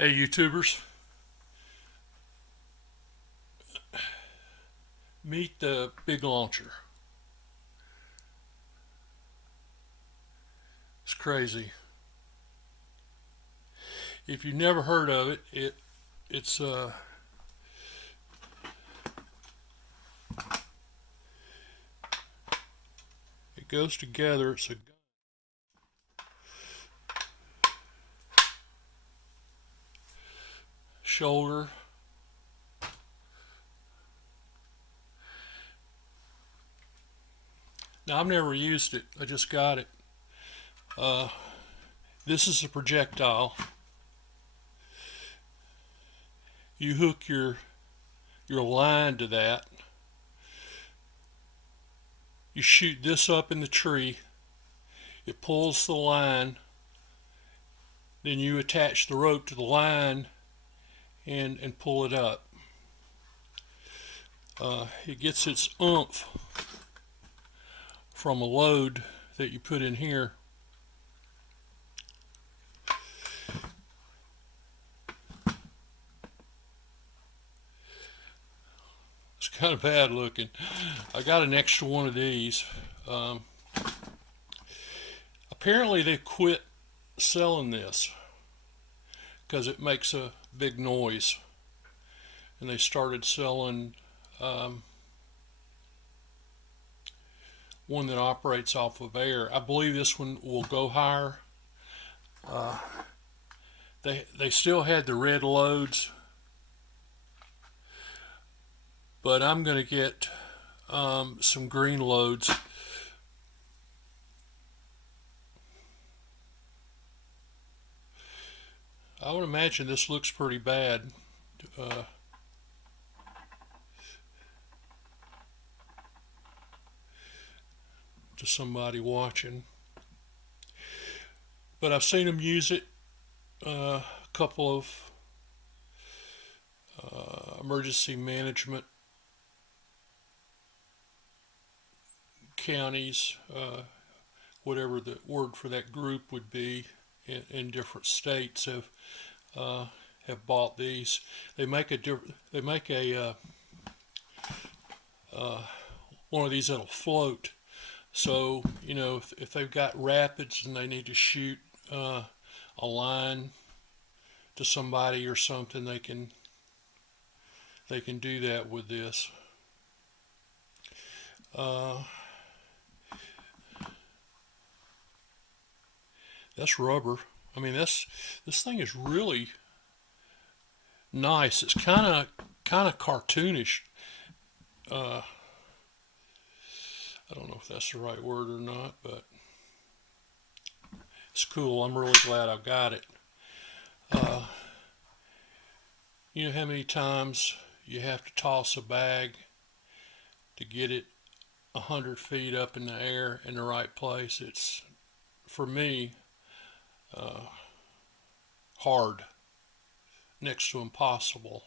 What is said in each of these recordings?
Hey, YouTubers, meet the Big Launcher. It's crazy. If you've never heard of it, it's it goes together. It's a shoulder. Now I've never used it. I just got it. Uh, this is a projectile. You hook your line to that. You shoot this up in the tree. It pulls the line. Then you attach the rope to the line and pull it up. It gets its oomph from a load that you put in here. It's kind of bad looking. I got an extra one of these. Um, Apparently they quit selling this because it makes a big noise, and they started selling um, one that operates off of air. I believe this one will go higher. Uh, they still had the red loads, but I'm going to get some green loads. I would imagine this looks pretty bad uh, to somebody watching, but I've seen them use it. A couple of emergency management counties, whatever the word for that group would be, in different states uh, have bought these. They make a one of these that'll float. So if they've got rapids and they need to shoot a line to somebody or something, they can do that with this. Uh, that's rubber. I mean, this thing is really nice. It's kind of cartoonish. Uh, I don't know if that's the right word or not, but it's cool. I'm really glad I've got it. Uh, you know how many times you have to toss a bag to get it 100 feet up in the air in the right place? It's, for me, uh, hard, next to impossible.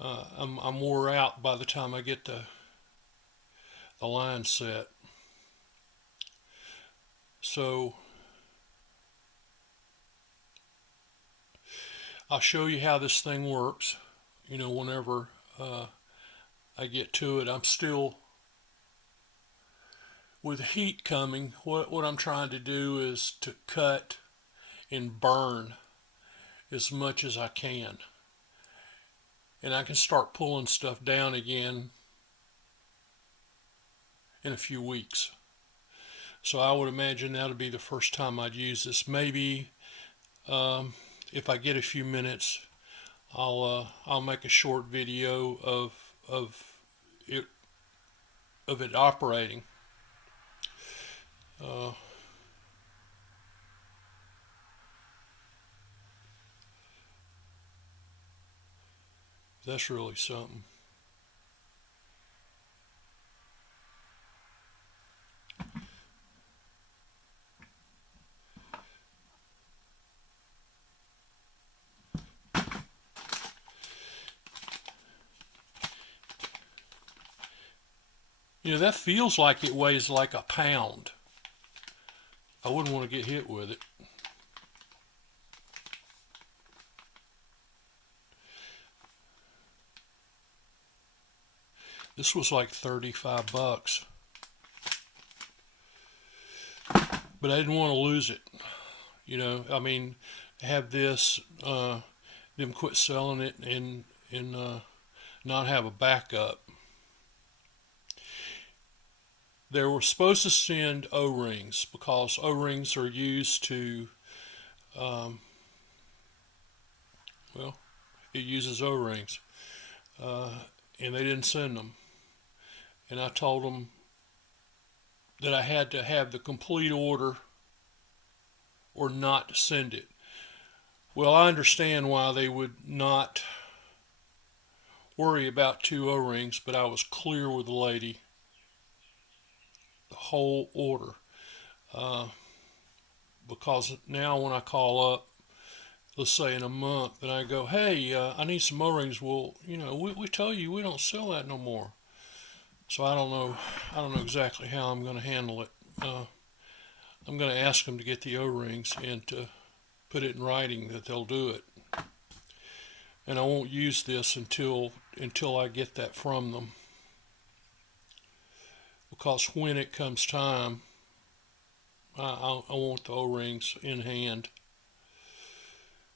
I'm wore out by the time I get the line set. So I'll show you how this thing works. Whenever I get to it, I'm still, with heat coming, what I'm trying to do is to cut and burn as much as I can. And I can start pulling stuff down again in a few weeks. So I would imagine that'll be the first time I'd use this. Maybe if I get a few minutes, I'll make a short video it of it operating. Uh, that's really something. That feels like it weighs like a pound. I wouldn't want to get hit with it. This was like 35 bucks. But I didn't want to lose it. You know, I mean, have this, them quit selling it and not have a backup. They were supposed to send O-rings because O-rings are used to, well, it uses O-rings. And they didn't send them. And I told them that I had to have the complete order or not send it. Well, I understand why they would not worry about 2 O-rings, but I was clear with the lady the whole order. Because now when I call up, let's say in a month, and I go, hey, I need some O-rings. Well, you know, we tell you we don't sell that no more. So I don't know exactly how I'm going to handle it. I'm going to ask them to get the O-rings and to put it in writing that they'll do it. And I won't use this until I get that from them. Because when it comes time, I want the O-rings in hand.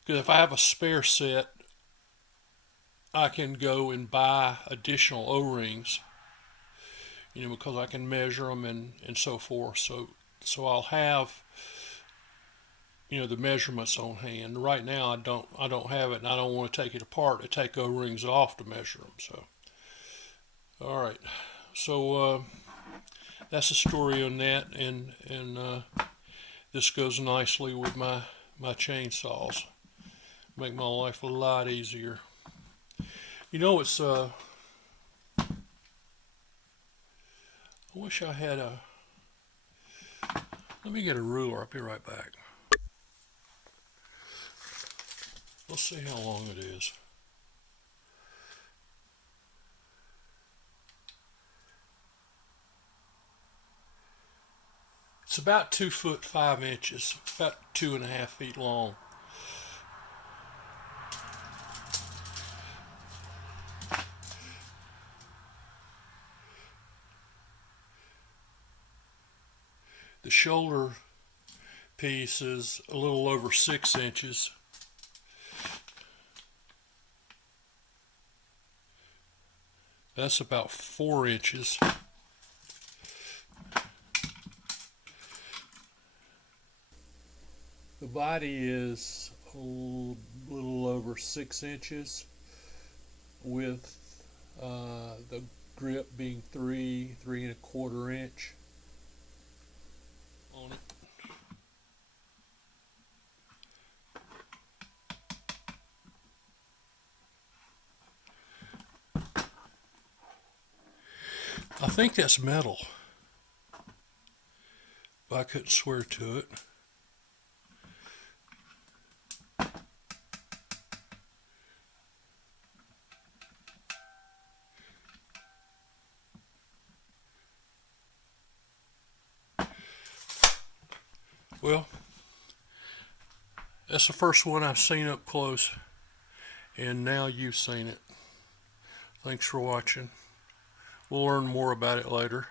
Because if I have a spare set, I can go and buy additional O-rings, you know, because I can measure them and so forth. So I'll have, you know, the measurements on hand. Right now I don't have it, and I don't want to take it apart to take O-rings off to measure them. So, all right. So that's the story on that, and this goes nicely with my chainsaws. Make my life a lot easier. You know, it's I wish I had a. Let me get a ruler. I'll be right back. Let's see how long it is. It's about 2 foot 5 inches, about 2.5 feet long. The shoulder piece is a little over 6 inches. That's about 4 inches. The body is a little over 6 inches, with the grip being 3.25 inch on it. I think that's metal, but I couldn't swear to it. Well, that's the first one I've seen up close, and now you've seen it. Thanks for watching. We'll learn more about it later.